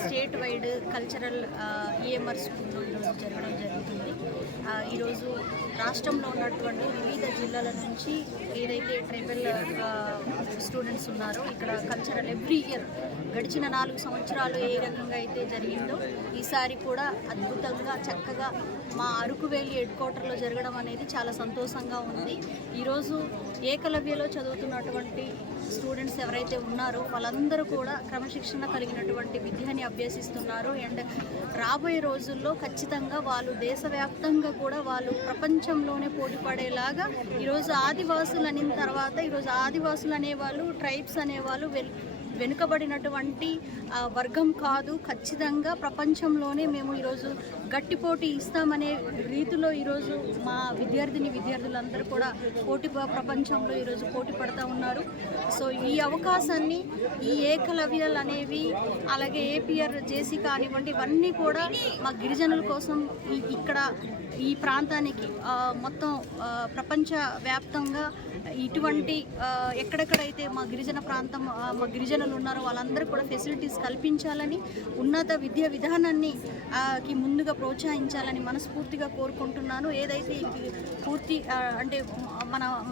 State wide cultural EMR స్కూల్లో ఈరోజు జరగడం జరుగుతుంది. ఈరోజు రాష్ట్రంలో ఉన్నటువంటి వివిధ జిల్లాల నుంచి ఏదైతే ట్రైబల్ స్టూడెంట్స్ ఉన్నారో ఇక్కడ కల్చరల్ ఎవ్రీ ఇయర్ గడిచిన 4 సంవత్సరాలు ఏ రకంగా అయితే జరిగిందో ఈసారి కూడా అద్భుతంగా చక్కగా మా అరకు వ్యాలీ హెడ్ క్వార్టర్లో జరగడం అనేది చాలా సంతోషంగా ఉంది. ఈరోజు ఏకలవ్యలో చదువుతున్నటువంటి స్టూడెంట్స్ ఎవరైతే ఉన్నారో వాళ్ళందరూ కూడా క్రమశిక్షణ కలిగినటువంటి విద్యని అభ్యసిస్తున్నారు. అండ్ రాబోయే రోజుల్లో ఖచ్చితంగా వాళ్ళు దేశవ్యాప్తంగా కూడా వాళ్ళు ప్రపంచంలోనే పోటీ పడేలాగా ఈరోజు ఆదివాసులు అనిన తర్వాత ఈరోజు ఆదివాసులు అనేవాళ్ళు ట్రైబ్స్ అనేవాళ్ళు వెనుకబడినటువంటి వర్గం కాదు, ఖచ్చితంగా ప్రపంచంలోనే మేము ఈరోజు గట్టి పోటీ ఇస్తామనే రీతిలో ఈరోజు మా విద్యార్థులందరూ కూడా ప్రపంచంలో ఈరోజు పోటీ పడుతూ ఉన్నారు. సో ఈ అవకాశాన్ని ఈ ఏకలవ్యాలు అనేవి అలాగే ఏపీఆర్ జేసీ కానివ్వండి ఇవన్నీ కూడా మా గిరిజనుల కోసం ఇక్కడ ఈ ప్రాంతానికి మొత్తం ప్రపంచ వ్యాప్తంగా ఇటువంటి ఎక్కడెక్కడైతే మా గిరిజన ప్రాంతం మా గిరిజనులు ఉన్నారో వాళ్ళందరూ కూడా ఫెసిలిటీస్ కల్పించాలని ఉన్నత విద్యా విధానాన్ని ముందుగా ప్రోత్సహించాలని మనస్ఫూర్తిగా కోరుకుంటున్నాను. ఏదైతే పూర్తి అంటే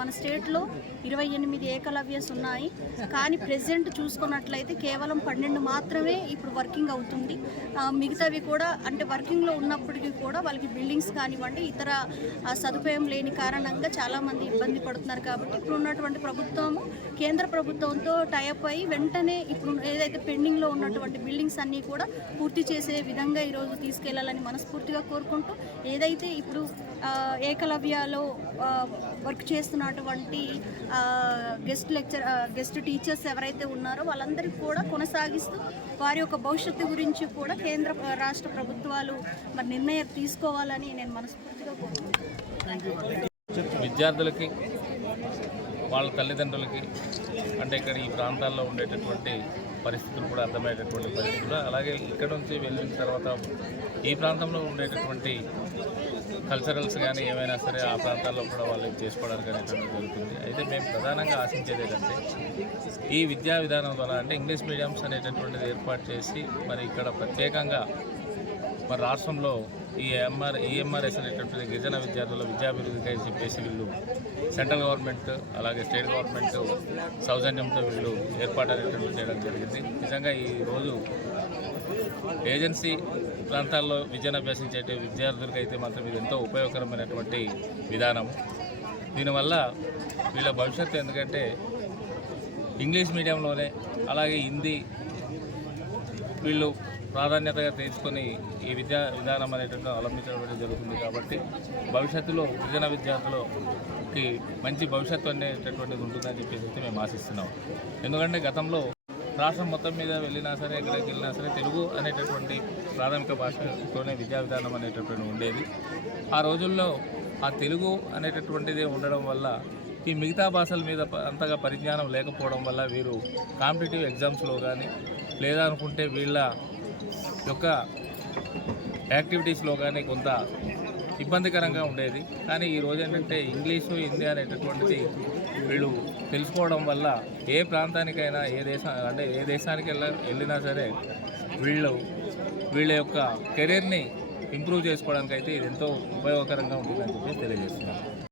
మన స్టేట్లో 28 ఏకలవ్యస్ ఉన్నాయి, కానీ ప్రెజెంట్ చూసుకున్నట్లయితే కేవలం 12 మాత్రమే ఇప్పుడు వర్కింగ్ అవుతుంది. మిగతావి కూడా అంటే వర్కింగ్లో ఉన్నప్పటికీ కూడా వాళ్ళకి బిల్డింగ్స్ కానివ్వండి ఇతర సదుపాయం లేని కారణంగా చాలామంది ఇబ్బంది పడుతున్నారు. కాబట్టి ఇప్పుడు ఉన్నటువంటి ప్రభుత్వము కేంద్ర ప్రభుత్వంతో టైఅప్ అయ్యి వెంటనే ఇప్పుడు ఏదైతే పెండింగ్లో ఉన్నటువంటి బిల్డింగ్స్ అన్నీ కూడా పూర్తి చేసే విధంగా ఈరోజు తీసుకెళ్లాలని మనస్ఫూర్తిగా కోరుకుంటూ ఏదైతే ఇప్పుడు ఏకలవ్యలో వర్క్ చేస్తున్నటువంటి గెస్ట్ టీచర్స్ ఎవరైతే ఉన్నారో వాళ్ళందరికీ కూడా కొనసాగిస్తూ వారి యొక్క భవిష్యత్తు గురించి కూడా కేంద్ర రాష్ట్ర ప్రభుత్వాలు మరి నిర్ణయం తీసుకోవాలని నేను మనస్ఫూర్తిగా కోరుకుంటున్నాను. విద్యార్థులకి వాళ్ళ తల్లిదండ్రులకి అంటే ఇక్కడ ఈ ప్రాంతాల్లో ఉండేటటువంటి పరిస్థితులు కూడా అర్థమయ్యేటటువంటి పరిస్థితులు, అలాగే ఇక్కడ నుంచి వెళ్ళిన తర్వాత ఈ ప్రాంతంలో ఉండేటటువంటి కల్చరల్స్ కానీ ఏమైనా సరే ఆ ప్రాంతాల్లో కూడా వాళ్ళు చేసుకోవడానికి అనేటువంటి జరుగుతుంది. అయితే మేము ప్రధానంగా ఆశించేది ఏంటంటే ఈ విద్యా విధానం ద్వారా అంటే ఇంగ్లీష్ మీడియంస్ అనేటటువంటిది ఏర్పాటు చేసి మరి ఇక్కడ ప్రత్యేకంగా మరి రాష్ట్రంలో ఈ ఈఎంఆర్ఎస్ అనేటటువంటి గిరిజన విద్యార్థుల విద్యాభివృద్ధికి అని చెప్పేసి వీళ్ళు సెంట్రల్ గవర్నమెంట్ అలాగే స్టేట్ గవర్నమెంట్ సౌజన్యంతో వీళ్ళు ఏర్పాటు అనేటువంటి చేయడం జరిగింది. నిజంగా ఈరోజు ఏజెన్సీ ప్రాంతాల్లో విద్యను అభ్యసించే విద్యార్థులకి అయితే మాత్రం ఇది ఎంతో ఉపయోగకరమైనటువంటి విధానం. దీనివల్ల వీళ్ళ భవిష్యత్తు ఎందుకంటే ఇంగ్లీష్ మీడియంలోనే అలాగే హిందీ వీళ్ళు ప్రాధాన్యతగా తీసుకొని ఈ విద్యా విధానం అనేటువంటి అవలంబించడం జరుగుతుంది. కాబట్టి భవిష్యత్తులో గిరిజన విద్యార్థులకి మంచి భవిష్యత్తు అనేటటువంటిది ఉంటుందని చెప్పేసి మేము ఆశిస్తున్నాం. ఎందుకంటే గతంలో రాష్ట్రం మొత్తం మీద వెళ్ళినా సరే ఎక్కడికి వెళ్ళినా సరే తెలుగు అనేటటువంటి ప్రాథమిక భాషతోనే విద్యా విధానం అనేటటువంటి ఉండేది. ఆ రోజుల్లో ఆ తెలుగు అనేటటువంటిది ఉండడం వల్ల ఈ మిగతా భాషల మీద అంతగా పరిజ్ఞానం లేకపోవడం వల్ల వీరు కాంపిటేటివ్ ఎగ్జామ్స్లో కానీ లేదా అనుకుంటే వీళ్ళ యొక్క యాక్టివిటీస్లో కానీ కొంత ఇబ్బందికరంగా ఉండేది. కానీ ఈరోజు ఏంటంటే ఇంగ్లీషు హిందీ అనేటటువంటిది వీళ్ళు తెలుసుకోవడం వల్ల ఏ ప్రాంతానికైనా ఏ దేశానికి వెళ్ళినా సరే వీళ్ళ యొక్క కెరీర్ని ఇంప్రూవ్ చేసుకోవడానికి అయితే ఇది ఎంతో ఉపయోగకరంగా ఉంటుందని చెప్పి తెలియజేస్తున్నాను.